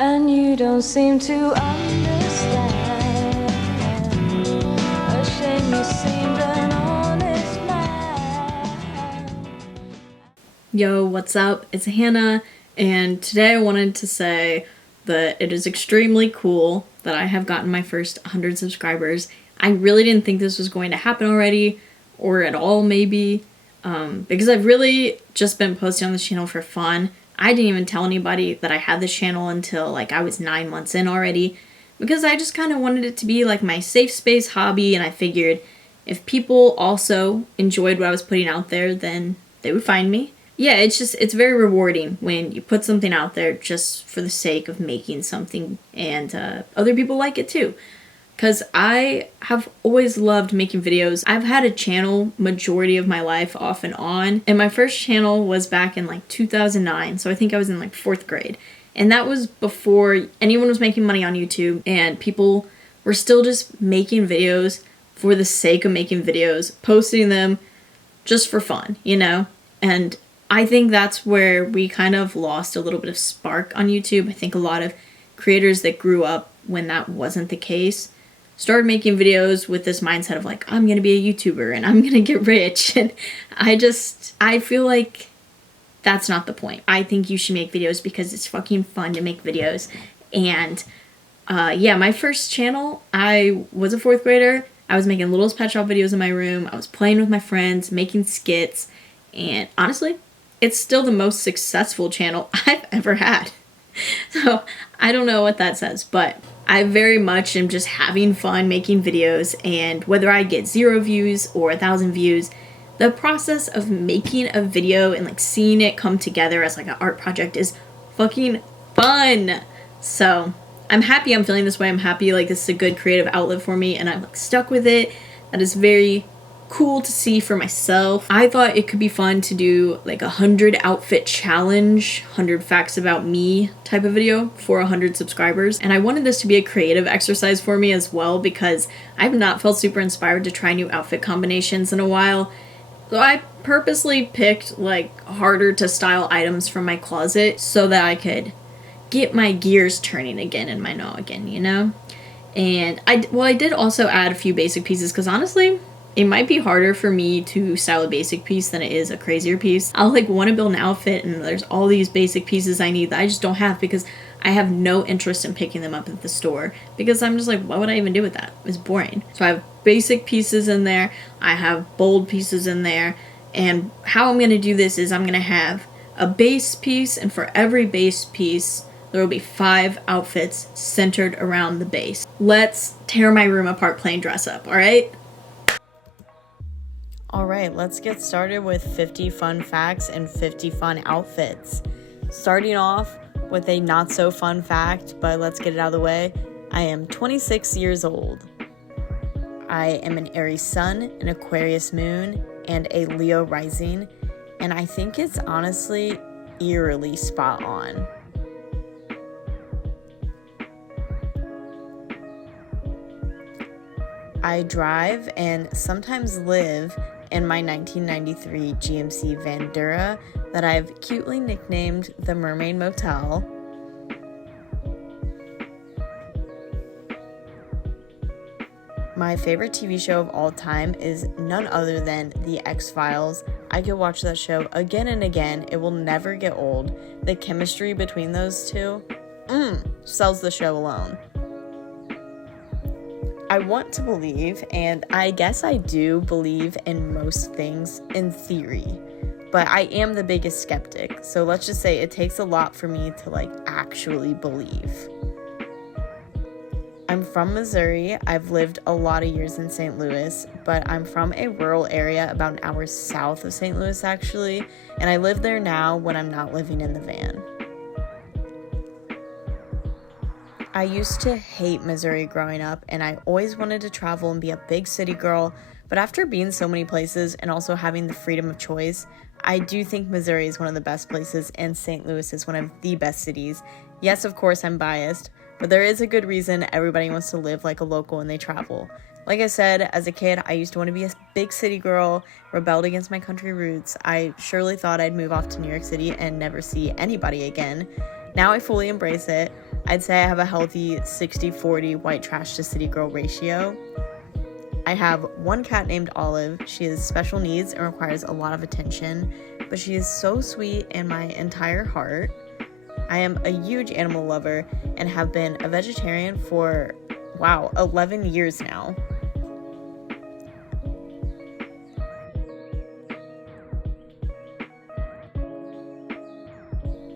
and you don't seem to understand. A shame you seemed an honest man. Yo, what's up? It's Hannah, and today I wanted to say that it is extremely cool that I have gotten my first 100 subscribers. I really didn't think this was going to happen already, or at all maybe, because I've really just been posting on this channel for fun. I didn't even tell anybody that I had this channel until I was 9 months in already, because I just kind of wanted it to be like my safe space hobby, and I figured if people also enjoyed what I was putting out there, then they would find me. Yeah, it's very rewarding when you put something out there just for the sake of making something, and other people like it too. Because I have always loved making videos. I've had a channel majority of my life off and on. And my first channel was back in 2009. So I think I was in 4th grade. And that was before anyone was making money on YouTube. And people were still just making videos for the sake of making videos. Posting them just for fun, you know? And I think that's where we kind of lost a little bit of spark on YouTube. I think a lot of creators that grew up when that wasn't the case started making videos with this mindset of I'm gonna be a YouTuber and I'm gonna get rich. And I feel like that's not the point. I think you should make videos because it's fucking fun to make videos. And yeah, my first channel, I was a 4th grader. I was making Littlest Pet Shop videos in my room. I was playing with my friends, making skits. And honestly, it's still the most successful channel I've ever had. So I don't know what that says, but I very much am just having fun making videos, and whether I get 0 views or 1,000 views, the process of making a video and seeing it come together as an art project is fucking fun. So I'm happy I'm feeling this way. I'm happy this is a good creative outlet for me, and I'm stuck with it. That is very cool to see for myself. I thought it could be fun to do a 100 outfit challenge, 100 facts about me type of video for 100 subscribers. And I wanted this to be a creative exercise for me as well, because I've not felt super inspired to try new outfit combinations in a while. So I purposely picked harder to style items from my closet so that I could get my gears turning again in my noggin, you know? And I did also add a few basic pieces, because honestly, it might be harder for me to style a basic piece than it is a crazier piece. I'll want to build an outfit and there's all these basic pieces I need that I just don't have, because I have no interest in picking them up at the store, because I'm just what would I even do with that? It's boring. So I have basic pieces in there. I have bold pieces in there. And how I'm going to do this is I'm going to have a base piece, and for every base piece, there will be 5 outfits centered around the base. Let's tear my room apart playing dress up, all right? Alright, let's get started with 50 fun facts and 50 fun outfits. Starting off with a not so fun fact, but let's get it out of the way. I am 26 years old. I am an Aries sun, an Aquarius moon, and a Leo rising, and I think it's honestly eerily spot on. I drive and sometimes live in my 1993 GMC Vandura that I've cutely nicknamed the Mermaid Motel. My favorite TV show of all time is none other than The X-Files. I could watch that show again and again. It will never get old. The chemistry between those two, sells the show alone. I want to believe, and I guess I do believe in most things in theory, but I am the biggest skeptic. So let's just say it takes a lot for me to actually believe. I'm from Missouri. I've lived a lot of years in St. Louis, but I'm from a rural area about an hour south of St. Louis actually, and I live there now when I'm not living in the van. I used to hate Missouri growing up, and I always wanted to travel and be a big city girl, but after being so many places and also having the freedom of choice, I do think Missouri is one of the best places, and St. Louis is one of the best cities. Yes, of course, I'm biased, but there is a good reason everybody wants to live like a local when they travel. Like I said, as a kid, I used to want to be a big city girl, rebelled against my country roots. I surely thought I'd move off to New York City and never see anybody again. Now I fully embrace it. I'd say I have a healthy 60-40 white trash to city girl ratio. I have one cat named Olive. She has special needs and requires a lot of attention, but she is so sweet in my entire heart. I am a huge animal lover and have been a vegetarian for, 11 years now.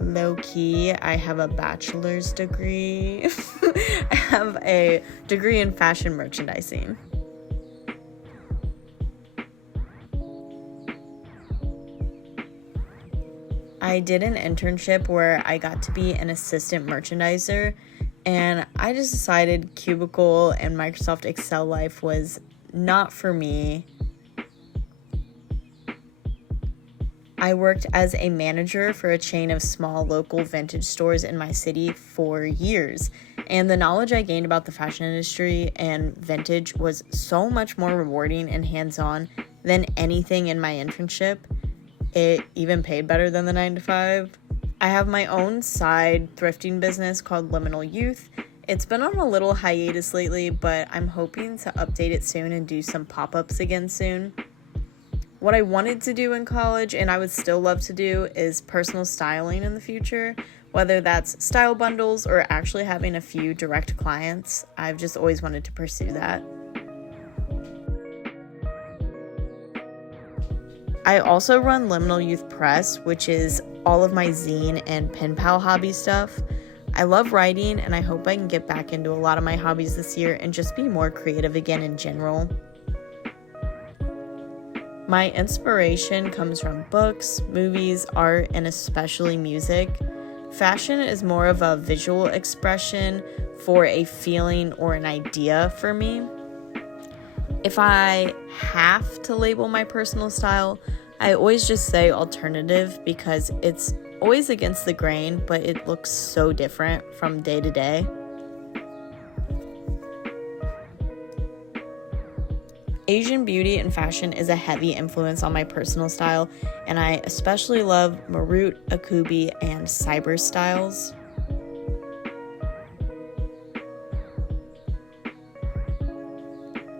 Low-key, I have a bachelor's degree. I have a degree in fashion merchandising. I did an internship where I got to be an assistant merchandiser, and I just decided cubicle and Microsoft Excel life was not for me. I worked as a manager for a chain of small local vintage stores in my city for years, and the knowledge I gained about the fashion industry and vintage was so much more rewarding and hands-on than anything in my internship. It even paid better than the 9-to-5. I have my own side thrifting business called Liminal Youth. It's been on a little hiatus lately, but I'm hoping to update it soon and do some pop-ups again soon. What I wanted to do in college, and I would still love to do, is personal styling in the future, whether that's style bundles or actually having a few direct clients. I've just always wanted to pursue that. I also run Liminal Youth Press, which is all of my zine and pen pal hobby stuff. I love writing, and I hope I can get back into a lot of my hobbies this year and just be more creative again in general. My inspiration comes from books, movies, art, and especially music. Fashion is more of a visual expression for a feeling or an idea for me. If I have to label my personal style, I always just say alternative because it's always against the grain, but it looks so different from day to day. Asian beauty and fashion is a heavy influence on my personal style, and I especially love Marut, Akubi, and Cyber styles.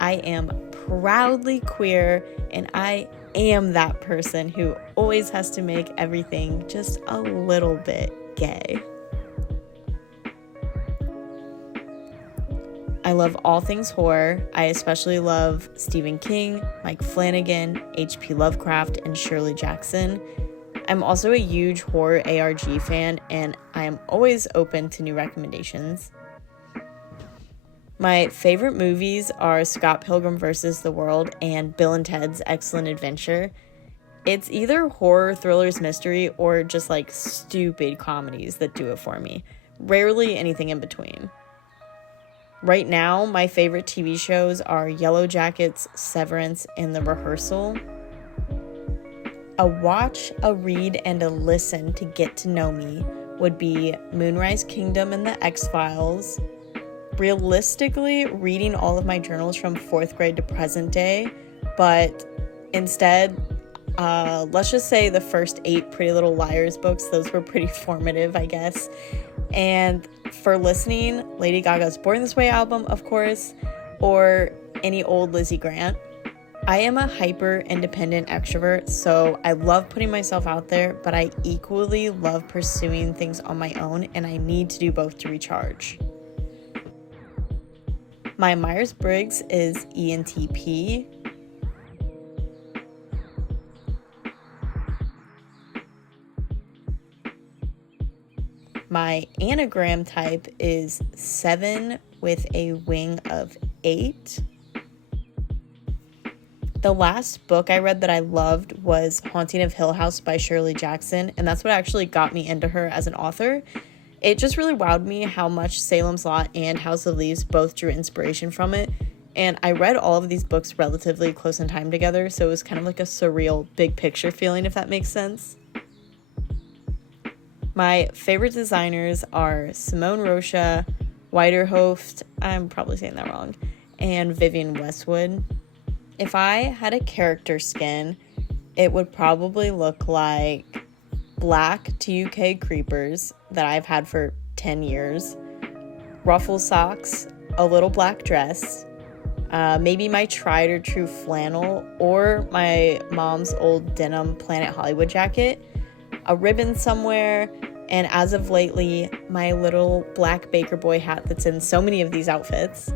I am proudly queer, and I am that person who always has to make everything just a little bit gay. I love all things horror. I especially love Stephen King, Mike Flanagan, H.P. Lovecraft, and Shirley Jackson. I'm also a huge horror ARG fan, and I am always open to new recommendations. My favorite movies are Scott Pilgrim vs. the World and Bill and Ted's Excellent Adventure. It's either horror, thrillers, mystery, or just like stupid comedies that do it for me. Rarely anything in between. Right now, my favorite TV shows are Yellow Jackets, Severance, and The Rehearsal. A watch, a read, and a listen to get to know me would be Moonrise Kingdom and The X-Files. Realistically, reading all of my journals from 4th grade to present day, but instead, let's just say the first 8 Pretty Little Liars books. Those were pretty formative, I guess. And for listening, Lady Gaga's Born This Way album, of course, or any old Lizzie Grant. I am a hyper independent extrovert, so I love putting myself out there, but I equally love pursuing things on my own, and I need to do both to recharge. My Myers-Briggs is ENTP. My anagram type is 7 with a wing of 8. The last book I read that I loved was Haunting of Hill House by Shirley Jackson, and that's what actually got me into her as an author. It just really wowed me how much Salem's Lot and House of Leaves both drew inspiration from it, and I read all of these books relatively close in time together, so it was kind of like a surreal big picture feeling, if that makes sense. My favorite designers are Simone Rocha, Weiderhoeft, I'm probably saying that wrong, and Vivienne Westwood. If I had a character skin, it would probably look like black to UK creepers that I've had for 10 years, ruffle socks, a little black dress, maybe my tried or true flannel or my mom's old denim Planet Hollywood jacket, a ribbon somewhere, and as of lately, my little black Baker Boy hat that's in so many of these outfits.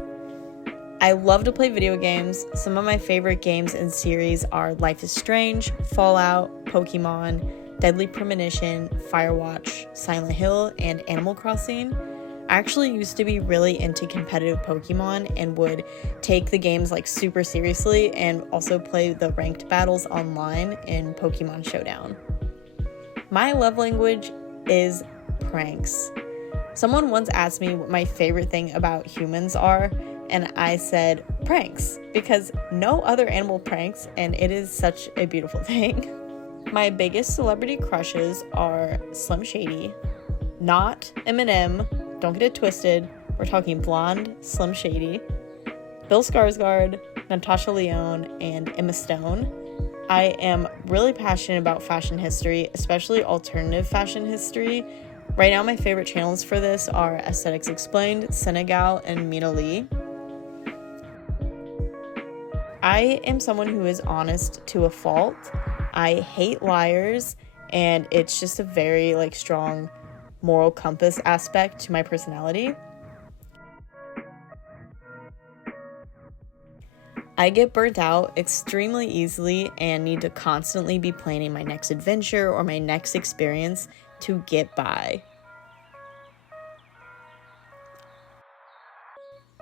I love to play video games. Some of my favorite games and series are Life is Strange, Fallout, Pokemon, Deadly Premonition, Firewatch, Silent Hill, and Animal Crossing. I actually used to be really into competitive Pokemon and would take the games like super seriously and also play the ranked battles online in Pokemon Showdown. My love language is pranks. Someone once asked me what my favorite thing about humans are, and I said pranks, because no other animal pranks, and it is such a beautiful thing. My biggest celebrity crushes are Slim Shady, not Eminem, don't get it twisted, we're talking blonde Slim Shady, Bill Skarsgård, Natasha Lyonne, and Emma Stone. I am really passionate about fashion history, especially alternative fashion history. Right now, my favorite channels for this are Aesthetics Explained, Senegal, and Mina Lee. I am someone who is honest to a fault. I hate liars, and it's just a very strong moral compass aspect to my personality. I get burnt out extremely easily and need to constantly be planning my next adventure or my next experience to get by.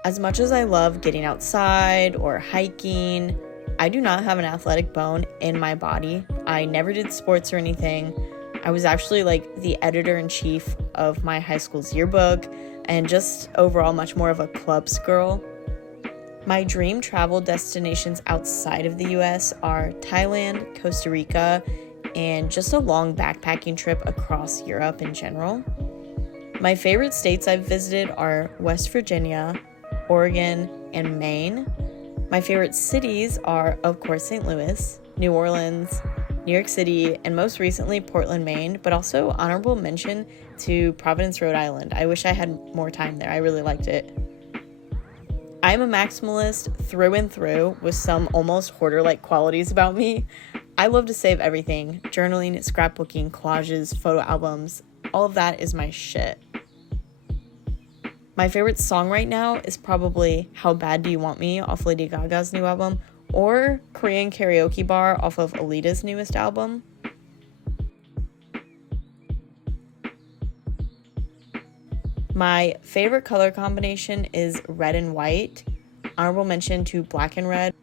As much as I love getting outside or hiking, I do not have an athletic bone in my body. I never did sports or anything. I was actually the editor-in-chief of my high school's yearbook and just overall much more of a clubs girl. My dream travel destinations outside of the US are Thailand, Costa Rica, and just a long backpacking trip across Europe in general. My favorite states I've visited are West Virginia, Oregon, and Maine. My favorite cities are, of course, St. Louis, New Orleans, New York City, and most recently Portland, Maine, but also honorable mention to Providence, Rhode Island. I wish I had more time there. I really liked it. I'm a maximalist through and through with some almost hoarder-like qualities about me. I love to save everything. Journaling, scrapbooking, collages, photo albums, all of that is my shit. My favorite song right now is probably How Bad Do You Want Me off Lady Gaga's new album, or Korean Karaoke Bar off of Alita's newest album. My favorite color combination is red and white. Honorable mention to black and red.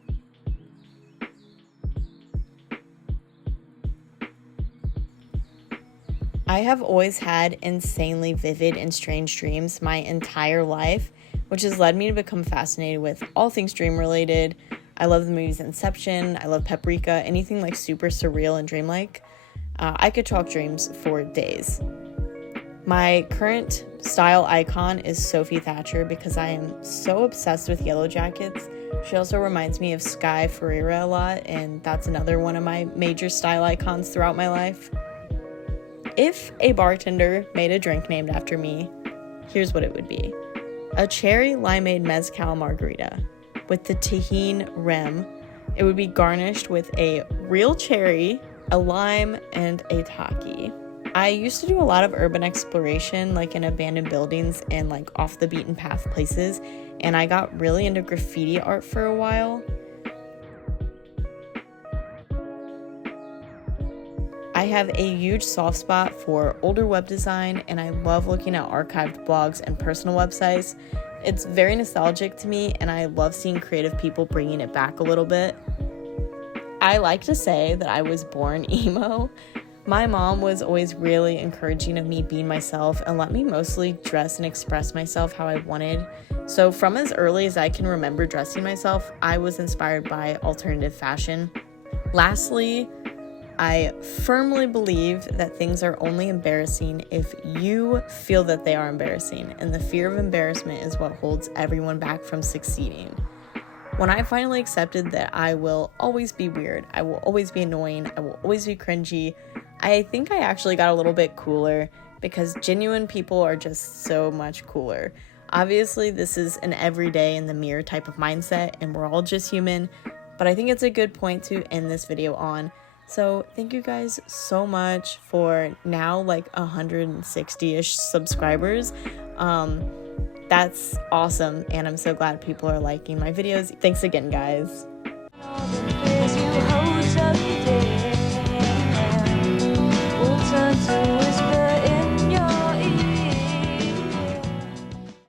I have always had insanely vivid and strange dreams my entire life, which has led me to become fascinated with all things dream related. I love the movies Inception, I love Paprika, anything super surreal and dreamlike. I could talk dreams for days. My current style icon is Sophie Thatcher because I am so obsessed with yellow jackets. She also reminds me of Sky Ferreira a lot, and that's another one of my major style icons throughout my life. If a bartender made a drink named after me, here's what it would be. A cherry limeade mezcal margarita with the tahini rim. It would be garnished with a real cherry, a lime, and a taki. I used to do a lot of urban exploration, in abandoned buildings and off the beaten path places, and I got really into graffiti art for a while. I have a huge soft spot for older web design, and I love looking at archived blogs and personal websites. It's very nostalgic to me, and I love seeing creative people bringing it back a little bit. I like to say that I was born emo. My mom was always really encouraging of me being myself and let me mostly dress and express myself how I wanted. So from as early as I can remember dressing myself, I was inspired by alternative fashion. Lastly, I firmly believe that things are only embarrassing if you feel that they are embarrassing, and the fear of embarrassment is what holds everyone back from succeeding. When I finally accepted that I will always be weird, I will always be annoying, I will always be cringy, I think I actually got a little bit cooler because genuine people are just so much cooler. Obviously, this is an everyday in the mirror type of mindset, and we're all just human, but I think it's a good point to end this video on. So thank you guys so much for now like 160-ish subscribers. That's awesome, and I'm so glad people are liking my videos. Thanks again, guys.